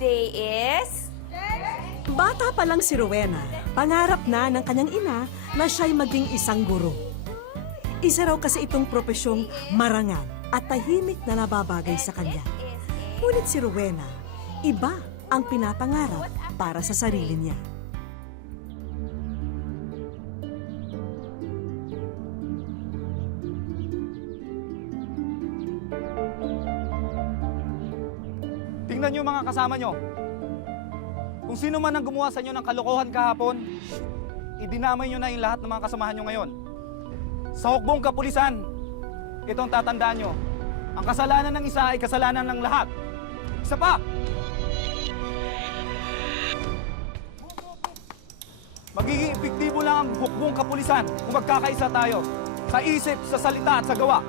Today is... Bata pa lang si Rowena, pangarap na ng kanyang ina na siya'y maging isang guro. Isa raw kasi itong propesyong marangal at tahimik na nababagay sa kanya. Ngunit si Rowena, iba ang pinapangarap para sa sarili niya. Tingnan niyo mga kasama niyo. Kung sino man ang gumawa sa inyo ng kalokohan kahapon, idinamay niyo na yung lahat ng mga kasamahan niyo ngayon. Sa hukbong kapulisan, itong tatandaan niyo, ang kasalanan ng isa ay kasalanan ng lahat. Isa pa! Magiging epektibo lang ang hukbong kapulisan kung magkakaisa tayo sa isip, sa salita at sa gawa.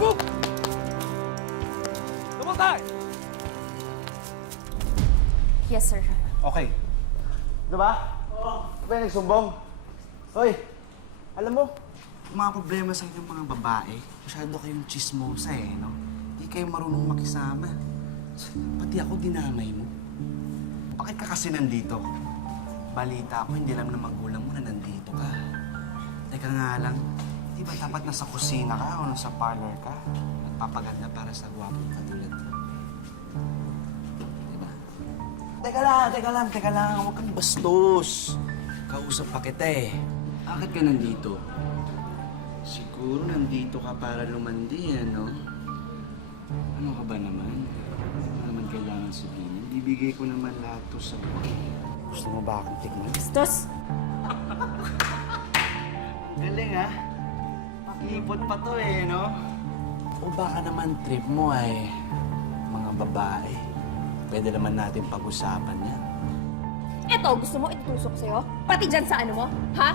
Boom! Tumol tayo! Yes, sir. Okay. Diba? Oo. Ba nagsumbong? Hoy, alam mo, mga problema sa inyong mga babae, masyado kayong chismosa no? Hindi kayo marunong makisama. Pati ako dinamay mo. Bakit ka kasi nandito? Balita ko, hindi alam ng magulang mo na nandito ka. Teka nga lang, di ba dapat nasa kusina ka o nasa parlor ka? Nagpapaganda para sa gwapong katulad mo. Teka lang. Huwag kang bastos. Kausap pa kita eh. Bakit ka nandito? Siguro nandito ka para lumandi, ano? Ano ka ba naman? Ano naman kailangan sabihin? Bibigay ko naman lahat to sa iyo. Gusto mo ba akong tikman? Bastos! Galing ha? Pakipot pa to no? O baka naman trip mo ay mga babae. Pwede naman natin pag-usapan yan. Eto, gusto mo itutusok sa'yo? Pati dyan sa ano mo? Ha?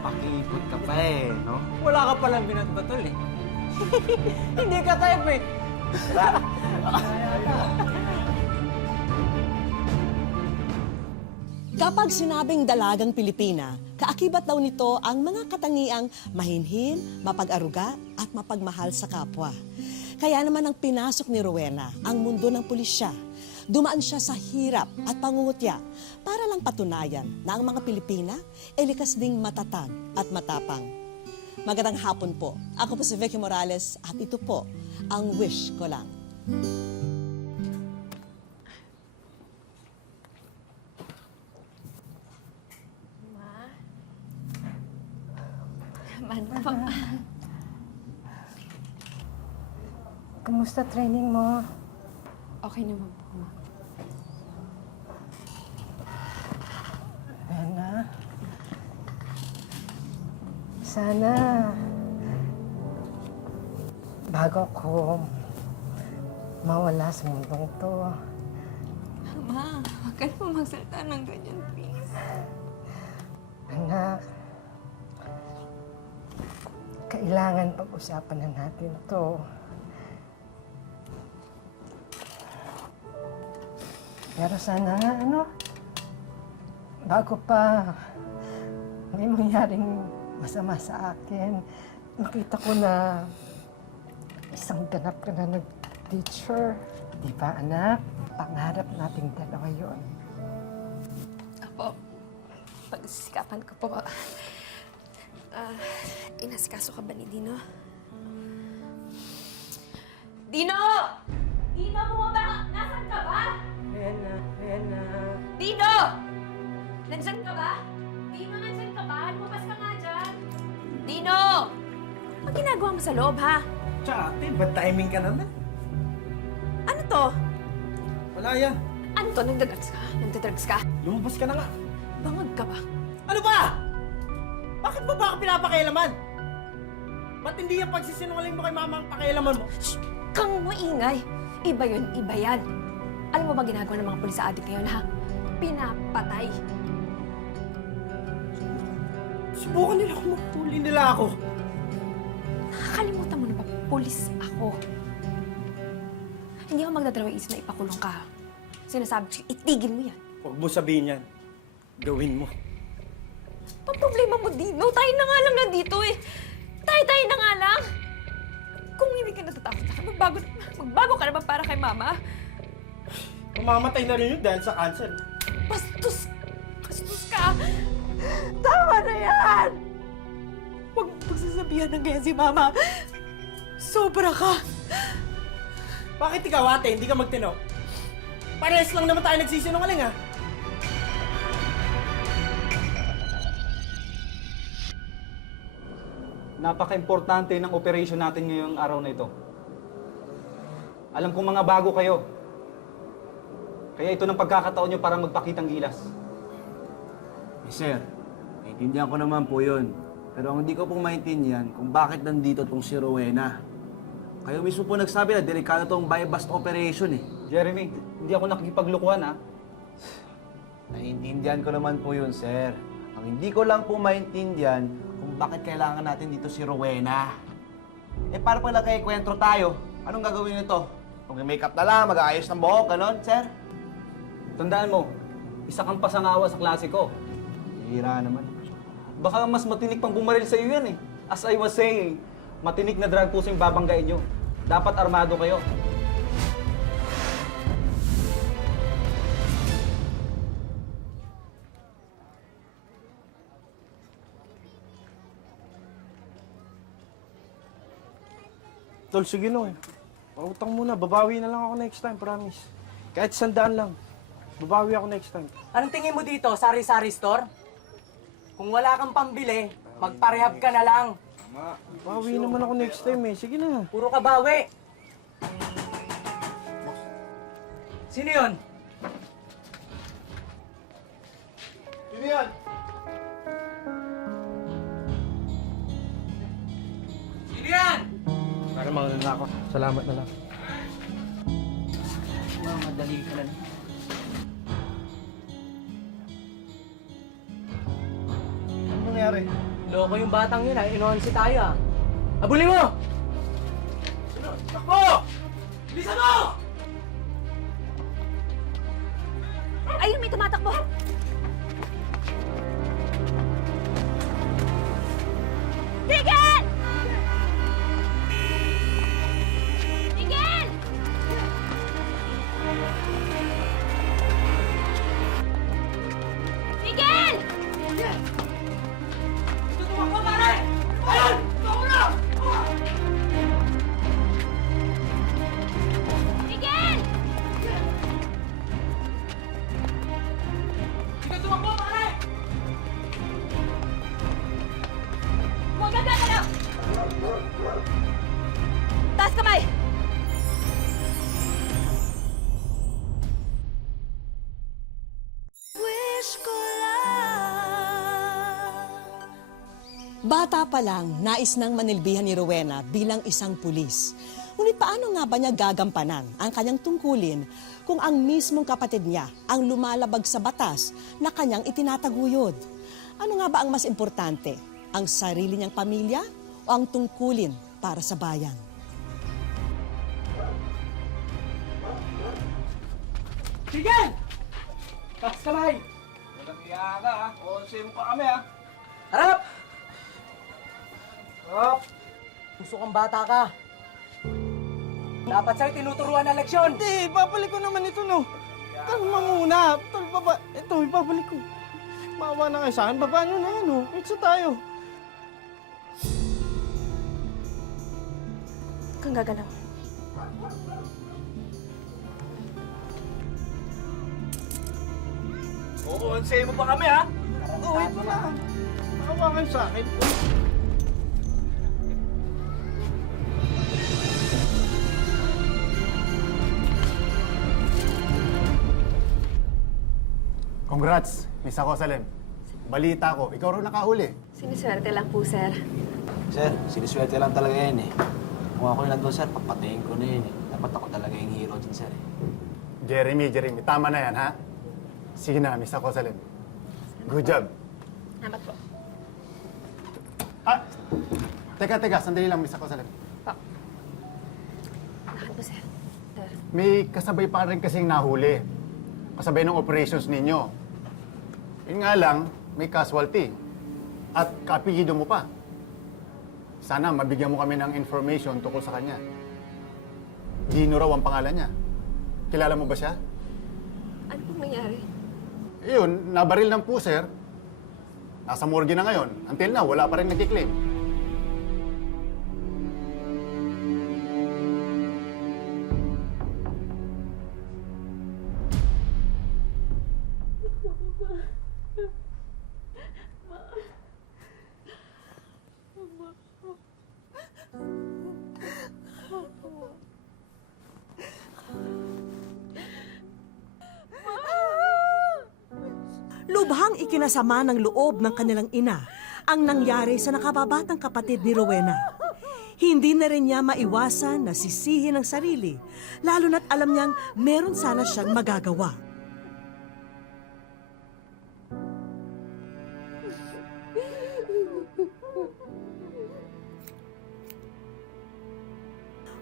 Pakipot ka pa no? Wala ka palang binatbatol eh. Hindi ka type eh. Kapag sinabing dalagang Pilipina, kaakibat daw nito ang mga katangiang mahinhin, mapag-aruga at mapagmahal sa kapwa. Kaya naman ang pinasok ni Rowena ang mundo ng pulisya. Dumaan siya sa hirap at pangungutya para lang patunayan na ang mga Pilipina ay likas ding matatag at matapang. Magandang hapon po. Ako po si Vicky Morales at ito po ang Wish Ko Lang. Man po. Kumusta training mo? Okay naman po, ma. Rena? Sana bago ko mawala sa mundong to, Ma, huwag ka naman magsalita ng ganyan, please. anak, kailangan pag-usapan na natin to. Pero sana nga, bago pa may mangyaring masama sa akin, makita ko na isang ganap ka na nag-teacher. Di ba, anak? Pangarap nating dalawa yun. Apo, pagsisikapan ko po. Inasikaso ka ba ni Dino? Dino! Dino, bumaba! Nasaan ka ba? Rena. Dino! Nandyan ka ba? Dino, nandyan ka ba? Lumabas ka nga dyan. Dino! Ang ginagawa mo sa loob, ha? Tsaka ate, bad timing ka naman. Ano to? Wala yan. Ano to? Nagdadrugs ka? Nagdadrugs ka? Lumabas ka na nga. Bangag ka ba? Ano ba? Bakit ba ako pinapakialaman? Matindi yung pagsisinungaling mo kay mama ang pakialaman mo. Shh! Kang maingay. Iba yun, iba yan. Alam mo ba ginagawa ng mga pulis sa adik ngayon, ha? Pinapatay. Subukan nila kung mahuli nila ako. Nakakalimutan mo na ba, pulis ako. Hindi ako magdadalawang isip na ipakulong ka. Sinasabi ko, itigil mo yan. Huwag mo sabihin yan. Gawin mo. Ang problema mo, Dino, tayo na nga lang nandito eh. Tayo na nga lang. Kung hindi ka natatakot magbago ka naman para kay Mama. Mamamatay na rin yun dahil sa cancer. Bastos ka! Tama na yan! Huwag pagsasabihan ng ganyan si Mama. Sobra ka! Bakit ikaw, ate, hindi ka magtino? Parehas lang naman tayo nagsisinungaling, ha? Napaka-importante ng operation natin ngayong araw na ito. Alam kong mga bago kayo. Kaya ito ng pagkakataon nyo para magpakitang gilas. Sir, naiintindihan ko naman po yun. Pero ang hindi ko pong maintindihan kung bakit nandito tong si Rowena. Kayo mismo po nagsabi na delikado tong buy-bust operation eh. Jeremy, hindi ako nakikipaglukuhan ha. Naiintindihan ko naman po yun, sir. Ang hindi ko lang po maintindihan kung bakit kailangan natin dito si Rowena. Eh, para pala kay kwentro tayo, anong gagawin nito? Mag-makeup na lang, mag-aayos ng buhok, ganon, sir? Tandaan mo, isa kang pasangawa sa klase ko. Hira naman. Baka mas matinik pang bumaril sa iyo yan eh. As I was saying, matinik na drug puso yung babanggain nyo. Dapat armado kayo. Tol, sige no. Pautang muna, babawi na lang ako next time, promise. Kahit 100 lang. Babawi ako next time. Anong tingin mo dito, sari-sari store? Kung wala kang pambili, magparehab ka na lang. Bawi naman ako next time eh. Sige na. Puro ka bawi. Sino yun? Sino yan? Sino yan? Para mauna na ako. Salamat na lang. Madali ka lang. Ano nangyari? Loko yung batang yun, inuhansi tayo ah. Abuli mo! Takbo! Bilisan mo! Ayun, may tumatakbo! Tigil! Tigil! Tigil! Ito tumakbo, pare! Ayun! Tumakbo na! Tigil! Ito tumakbo, pare! Huwag kang gagalaw! Taas kamay! Bata pa lang, nais nang manilbihan ni Rowena bilang isang pulis. Ngunit paano nga ba niya gagampanan ang kanyang tungkulin kung ang mismong kapatid niya ang lumalabag sa batas na kanyang itinataguyod? Ano nga ba ang mas importante? Ang sarili niyang pamilya o ang tungkulin para sa bayan? Tigil! Taas kamay! Walang iya ka ha. O, same pa kami ha. Harap! Harap! Puso kang bata ka. Dapat sa'yo tinuturuan ng leksyon. Hindi, babalik ko naman ito, no. Kalma muna. Tol, ito, ibabalik ko. Maawa na kayo sa akin. Baba nyo na yan, no. Itso tayo. Huwag kang gagalaw. Oo, same mo pa kami ha. Oo, ito na. Maawa kayo sa akin. Congrats, Miss Ako Salem. Balita ko, ikaw rin nakahuli. Siniswerte lang po, sir. Sir, siniswerte lang talaga yan eh. Kung ako yung nandun, sir, papatayin ko na yun eh. Dapat ako talaga yung hero din, sir eh. Jeremy, tama na yan, ha? Sige na, Miss Ako Salem. Good job. Salamat po. Ah, teka, sandali lang, Miss Ako Salem. Bakit po, sir? Sir. May kasabay pa rin kasing nahuli. Kasabay ng operations ninyo. Yun nga lang, may casualty. At kaapelyido mo pa. Sana mabigyan mo kami ng information tungkol sa kanya. Gino raw ang pangalan niya. Kilala mo ba siya? Ano pong nangyari? Yun, nabaril ng puser. Nasa morgue na ngayon. Until now, wala pa rin nagkiklaim. Lubhang ikinasama ng loob ng kanilang ina ang nangyari sa nakababatang kapatid ni Rowena. Hindi na rin niya maiwasan na sisihin ang sarili, lalo na't alam niyang meron sana siyang magagawa.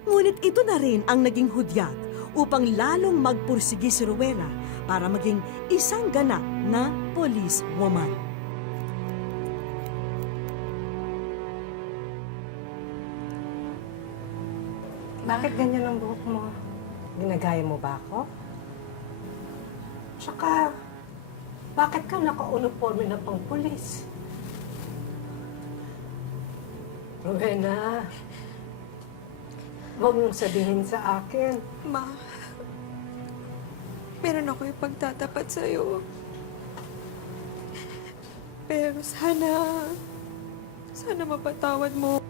Ngunit ito na rin ang naging hudyat upang lalong magpursigi si Rowena para maging isang ganap na police woman. Bakit ganyan ang buhok mo? Ginagaya mo ba ako? Tsaka, bakit ka naka-uniforme na pang pulis? Rowena, huwag mong sabihin sa akin. Ma, meron ako ipagtatapat sa'yo. Pero sana mapatawad mo ako.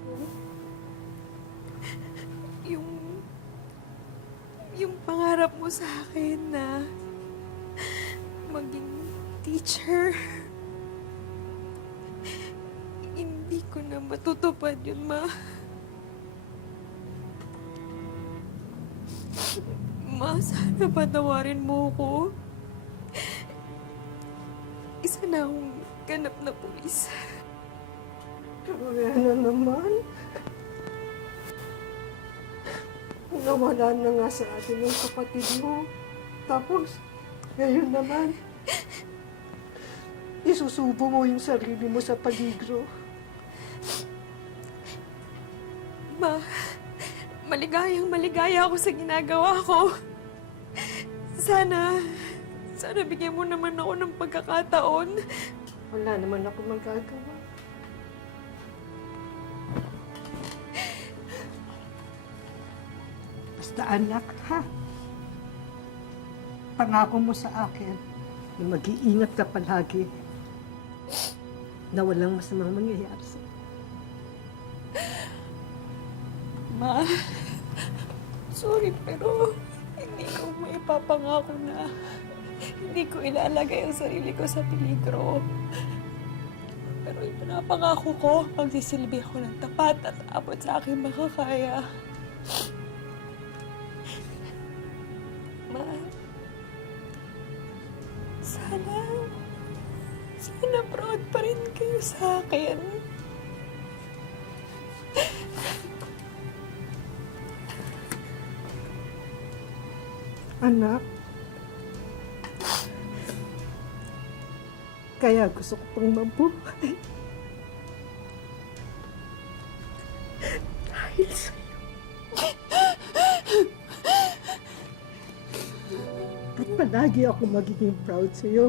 Yung pangarap mo sa akin na maging teacher, hindi ko na matutupad yun, Ma. Ma, sana patawarin mo ko. Isa na akong ganap na pulis. Rowena naman. Nawala na nga sa atin yung kapatid mo. Tapos, ngayon naman, isusubo mo yung sarili mo sa peligro. Ma, maligaya ako sa ginagawa ko. Sana bigyan mo naman ako ng pagkakataon. Wala naman ako magagawa. Basta anak, ha? Pangako mo sa akin na mag-iingat ka palagi na walang masamang mangyayari sa'yo. Ma, sorry pero hindi ko maipapangako na hindi ko ilalagay ang sarili ko sa peligro. Pero ipinapangako ko, magsisilbi ako ng tapat at abot sa aking makakaya. Ma, sana proud pa rin kayo sa akin. Anak, kaya gusto ko pang mabuhay. Dahil sa'yo. At palagi ako magiging proud sa'yo.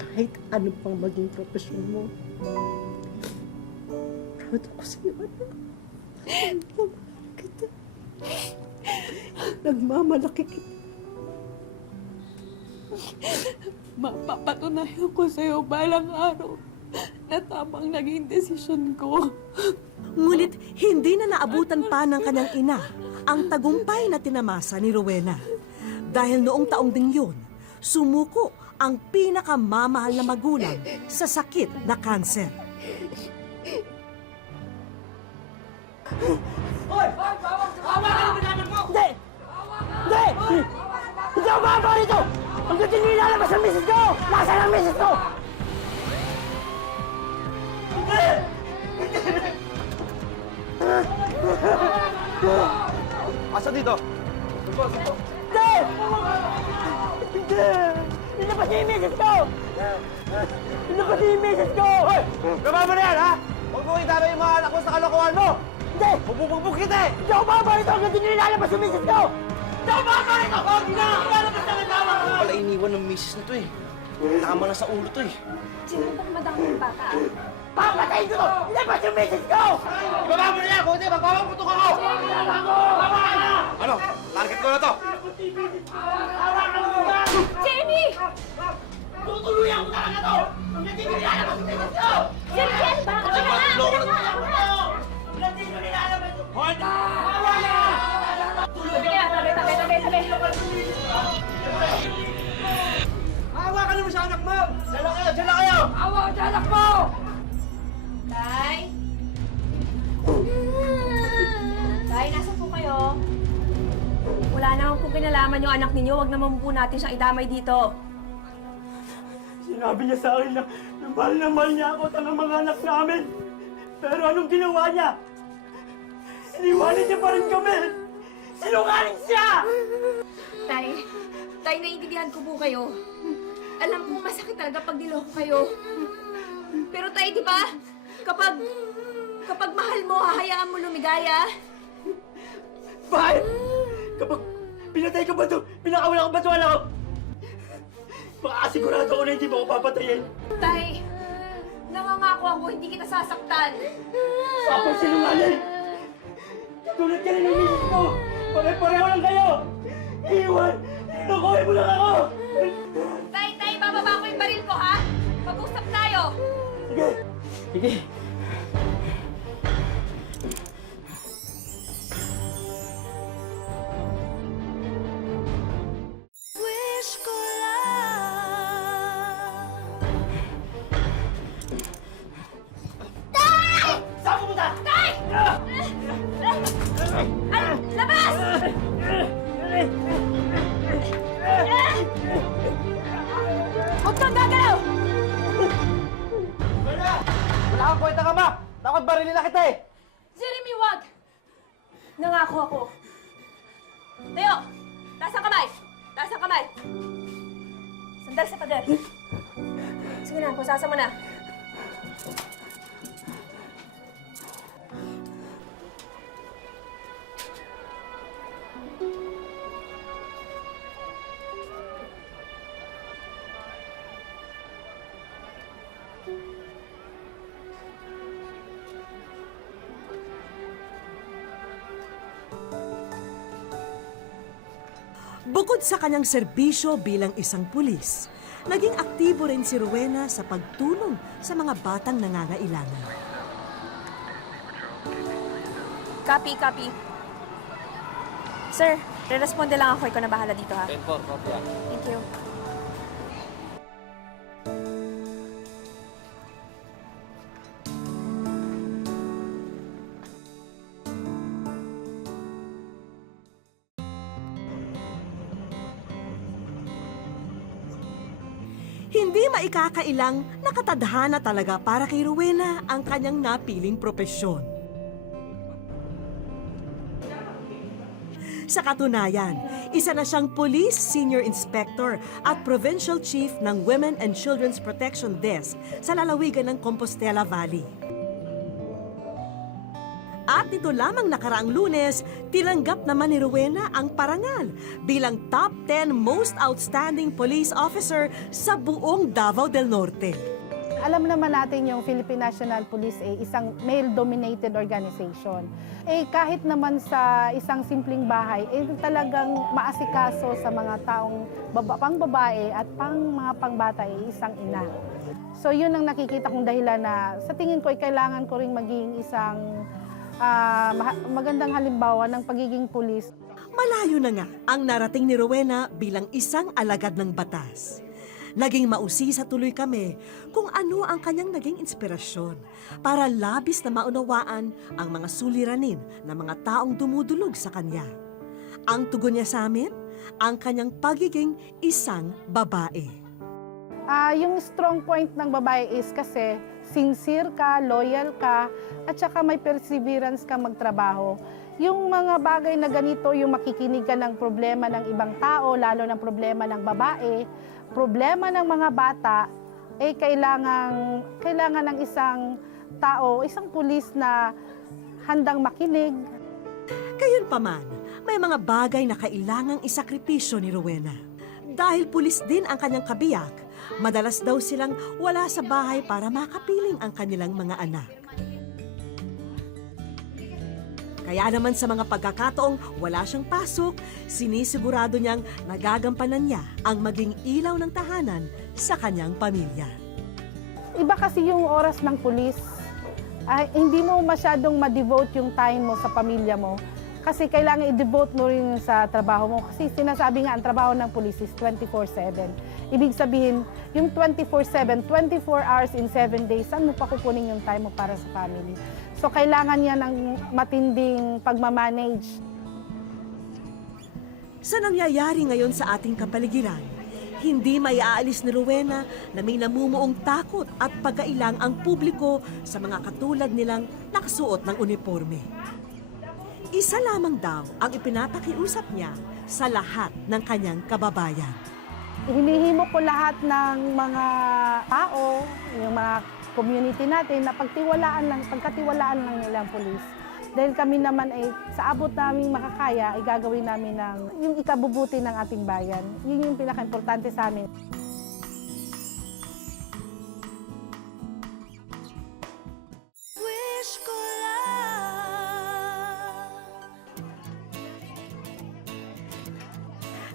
Kahit ano pang maging profesyon mo. Proud ako sa'yo, anak. Nagmamalaki kita. Nagmamalaki kita. Mapapatunayan ko sa'yo balang araw na tamang naging desisyon ko. Ngunit hindi na naabutan pa ng kanyang ina ang tagumpay na tinamasa ni Rowena. Dahil noong taong ding yun, sumuko ang pinakamamahal na magulang sa sakit na kanser. Hindi! Hindi! Hindi ako bababa rito! Hanggang hindi nilalabas ang misis ko! Nasaan ang misis ko? Asa dito? Hindi! Hindi! Nilabas niya yung misis ko! Nilabas niya yung misis ko! Hoy! Gaba mo na yan, ha? Huwag mo itaro yung mga anak mo sa kalokohan mo! Hindi! Bububog kita eh! Hindi ako baba rito hanggang di nyo ilalabas yung misis ko! Hindi ako baba rito! Hindi na ako ilalabas ng asawa ko! Wala iniwan ng misis na to eh. Tama na sa ulo to eh. Sino pang madaming bata? Papatayin ko to! Ilabas yung misis ko! Ibaba mo na yan! Kung hindi, magpapaputok ako! Ano? Target ko na to! Jamie! Tutuluyan ko talaga to! Hanggang di nyo ilalabas yung misis ko! Jamie, ano ba? Ano ba? Hanggang di nyo ilalabas yung... Hold on! Tabi. Hawakan mo sa anak mo! Diyan lang kayo! Diyan lang kayo! Hawakan sa anak mo! Tay? Tay, nasa po kayo? Wala naman po kinalaman yung anak ninyo. Huwag naman po natin siyang idamay dito. Sinabi niya sa akin na mahal niya ako at ang mga anak namin. Pero anong ginawa niya? Iniwanan niya pa rin kami! Sinungaling siya! Tay, naiintindihan ko po kayo. Alam ko masakit talaga pag niloko kayo. Pero tay, di ba? Kapag mahal mo, hahayaan mo lumigaya. Bakit? Kapag pinatay ka ba ito, pinakawala ko ba ito anak ko? Makasigurado ako na hindi mo ako papatayin. Tay, nangangako ako, hindi kita sasaktan. Papa, sinungaling! Tulad ka rin ng misis mo! Pare-pareho lang kayo! Iwan! Nilokohin mo lang ako! Tay, bababa ko yung baril ko, ha? Mag-usap tayo. Sige! Sige! Wish ko lang. Tay! Saan pumunta? Tay! Labas! Huwag kang gagalaw! Wala kang kwenta ka, ma! Dapat barilin na kita eh! Jeremy, wag! Nangako ako. Tayo! Taas ang kamay! Taas ang kamay! Sandal sa pader. Sige na, pusasa mo na. Bukod sa kanyang serbisyo bilang isang pulis, naging aktibo rin si Rowena sa pagtulong sa mga batang nangangailangan. Copy. Sir, re-responde lang ako. Ikaw na bahala dito, ha? Thank you. Hindi maikakailang nakatadhana talaga para kay Rowena ang kanyang napiling propesyon. Sa katunayan, isa na siyang Police Senior Inspector at Provincial Chief ng Women and Children's Protection Desk sa lalawigan ng Compostela Valley. At nito lamang nakaraang Lunes, tinanggap naman ni Rowena ang parangal bilang Top 10 Most Outstanding Police Officer sa buong Davao del Norte. Alam naman natin yung Philippine National Police ay isang male-dominated organization. Kahit naman sa isang simpleng bahay, talagang maasikaso sa mga taong pang babae at mga pangbata ay isang ina. So yun ang nakikita kong dahilan na sa tingin ko ay kailangan ko ring maging isang magandang halimbawa ng pagiging pulis. Malayo na nga ang narating ni Rowena bilang isang alagad ng batas. Naging mausisa tuloy kami kung ano ang kanyang naging inspirasyon para labis na maunawaan ang mga suliranin ng mga taong dumudulog sa kanya. Ang tugon niya sa amin, ang kanyang pagiging isang babae. Yung strong point ng babae is kasi sincere ka, loyal ka, at saka may perseverance ka magtrabaho. Yung mga bagay na ganito, yung makikinig ka ng problema ng ibang tao, lalo ng problema ng babae, problema ng mga bata, kailangan ng isang tao, isang pulis na handang makinig. Gayunpaman, may mga bagay na kailangang isakripisyo ni Rowena. Dahil pulis din ang kanyang kabiyak, madalas daw silang wala sa bahay para makapiling ang kanilang mga anak. Kaya naman sa mga pagkakataong wala siyang pasok, sinisigurado niyang nagagampanan niya ang maging ilaw ng tahanan sa kanyang pamilya. Iba kasi yung oras ng pulis. Hindi mo masyadong ma-devote yung time mo sa pamilya mo. Kasi kailangan i-devote mo rin sa trabaho mo. Kasi sinasabi nga, ang trabaho ng pulis is 24/7. Ibig sabihin, yung 24/7, 24 hours in 7 days, saan mo pa kukunin yung time mo para sa family? So, kailangan niya ng matinding pagmamanage. Sa nangyayari ngayon sa ating kapaligiran, hindi maiaalis ni Rowena na may namumuong takot at pagkailang ang publiko sa mga katulad nilang nakasuot ng uniforme. Isa lamang daw ang ipinapakiusap niya sa lahat ng kanyang kababayan. Hinihimo ko lahat ng mga tao, yung mga community natin, na pagkatiwalaan lang nila ang pulis. Dahil kami naman ay sa abot namin makakaya, ay gagawin namin yung ikabubuti ng ating bayan. Yun yung pinaka-importante sa amin.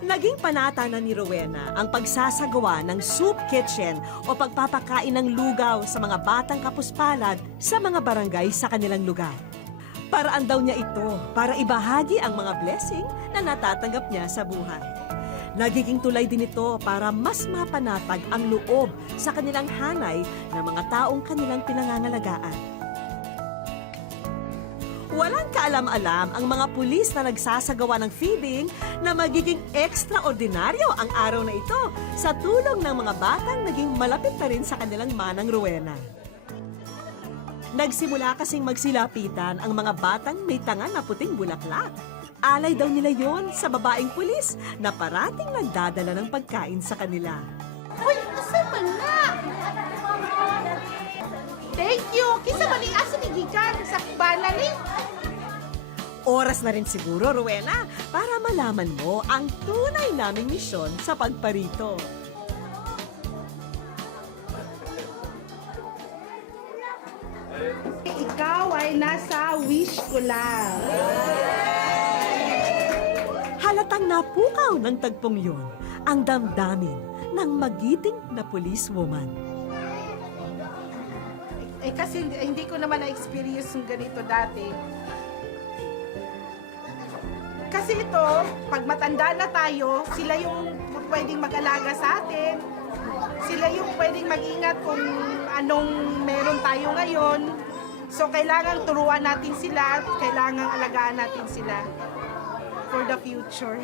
Naging panata na ni Rowena ang pagsasagawa ng soup kitchen o pagpapakain ng lugaw sa mga batang kapuspalad sa mga barangay sa kanilang lugar. Paraan daw niya ito para ibahagi ang mga blessing na natatanggap niya sa buhay. Nagiging tulay din ito para mas mapanatag ang loob sa kanilang hanay ng mga taong kanilang pinangangalagaan. Walang kaalam-alam ang mga pulis na nagsasagawa ng feeding na magiging ekstraordinaryo ang araw na ito sa tulong ng mga batang naging malapit na rin sa kanilang manang Rowena. Nagsimula kasing magsilapitan ang mga batang may tanga na puting bulaklak. Alay daw nila yon sa babaeng pulis na parating nagdadala ng pagkain sa kanila. Uy, asa man na? Thank you! Kisa man asa ni Gikan sa kubana ni? Oras na rin siguro, Rowena, para malaman mo ang tunay naming misyon sa pagparito. Ikaw ay nasa wish ko lang. Halatang napukaw ng tagpong yon ang damdamin ng magiting na policewoman. Kasi hindi ko naman na-experience yung ganito dati. Kasi ito, pag matanda na tayo, sila yung pwedeng mag-alaga sa atin. Sila yung pwedeng mag-ingat kung anong meron tayo ngayon. So, kailangan turuan natin sila, kailangan alagaan natin sila for the future.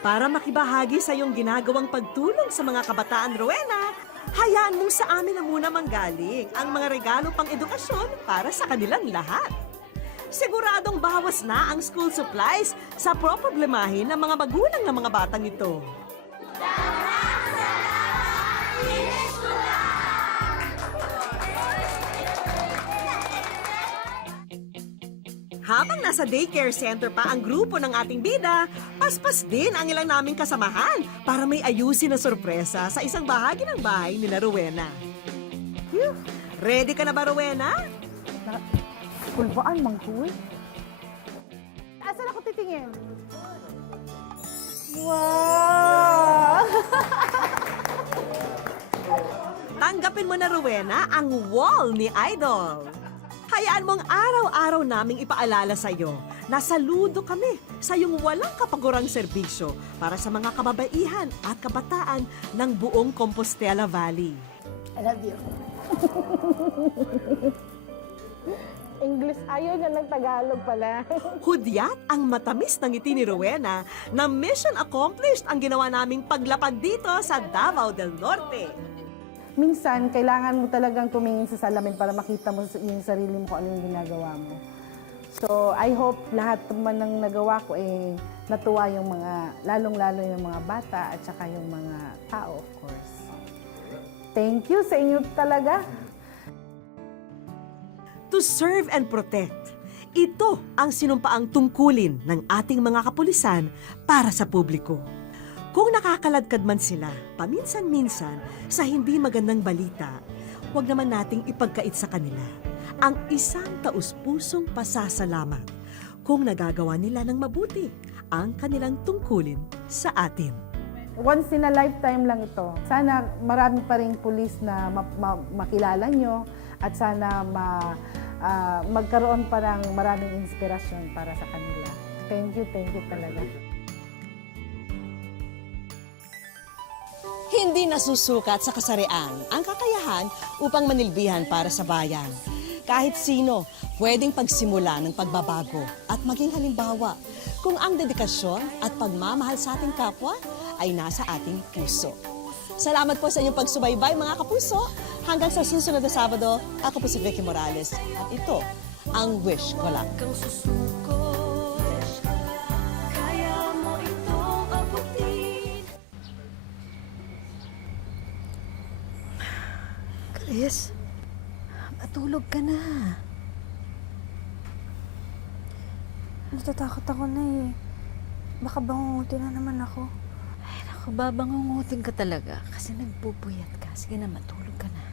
Para makibahagi sa iyong ginagawang pagtulong sa mga kabataan, Rowena, hayaan mong sa amin na muna manggaling ang mga regalo pang edukasyon para sa kanilang lahat. Siguradong bawas na ang school supplies sa problemahin ng mga magulang ng mga batang ito. Habang nasa daycare center pa ang grupo ng ating bida, paspas din ang ilang naming kasamahan para may ayusin na sorpresa sa isang bahagi ng bahay nila Rowena. Ready ka na ba, Rowena? Kulbaan, mangkul. Asan ako titingin? Wow! Tanggapin mo na, Rowena, ang wall ni Idol. Hayaan mong araw-araw naming ipaalala sa iyo na saludo kami sa iyong walang kapagurang serbisyo para sa mga kababaihan at kabataan ng buong Compostela Valley. I love you. English, ayaw niya ng Tagalog pala. Hudyat ang matamis ng ngiti ni Rowena na mission accomplished ang ginawa naming paglapag dito sa Davao del Norte. Minsan, kailangan mo talagang tumingin sa salamin para makita mo yung sarili mo kung ano yung ginagawa mo. So, I hope lahat naman ng nagawa ko natuwa yung mga, lalong-lalo yung mga bata at saka yung mga tao, of course. Thank you sa inyo talaga. to serve and protect. Ito ang sinumpaang tungkulin ng ating mga kapulisan para sa publiko. Kung nakakaladkad man sila, paminsan-minsan, sa hindi magandang balita, huwag naman nating ipagkait sa kanila ang isang taus-pusong pasasalamat kung nagagawa nila ng mabuti ang kanilang tungkulin sa atin. Once in a lifetime lang ito. Sana marami pa ring pulis na makilala nyo at sana magkaroon pa ng maraming inspirasyon para sa kanila. Thank you talaga. Hindi nasusukat sa kasarian ang kakayahan upang manilbihan para sa bayan. Kahit sino, pwedeng pagsimula ng pagbabago at maging halimbawa kung ang dedikasyon at pagmamahal sa ating kapwa ay nasa ating puso. Salamat po sa inyong pagsubaybay mga kapuso. Hanggang sa susunod na Sabado, ako po si Vicky Morales at ito ang Wish Ko Lang. Kang susuko, kaya mo itong abutin. Chris, matulog ka na. Natatakot ako na eh. Baka bangungutin na naman ako. Ay, naku, babangungutin ka talaga kasi nagpupuyat ka. Sige na, matulog ka na.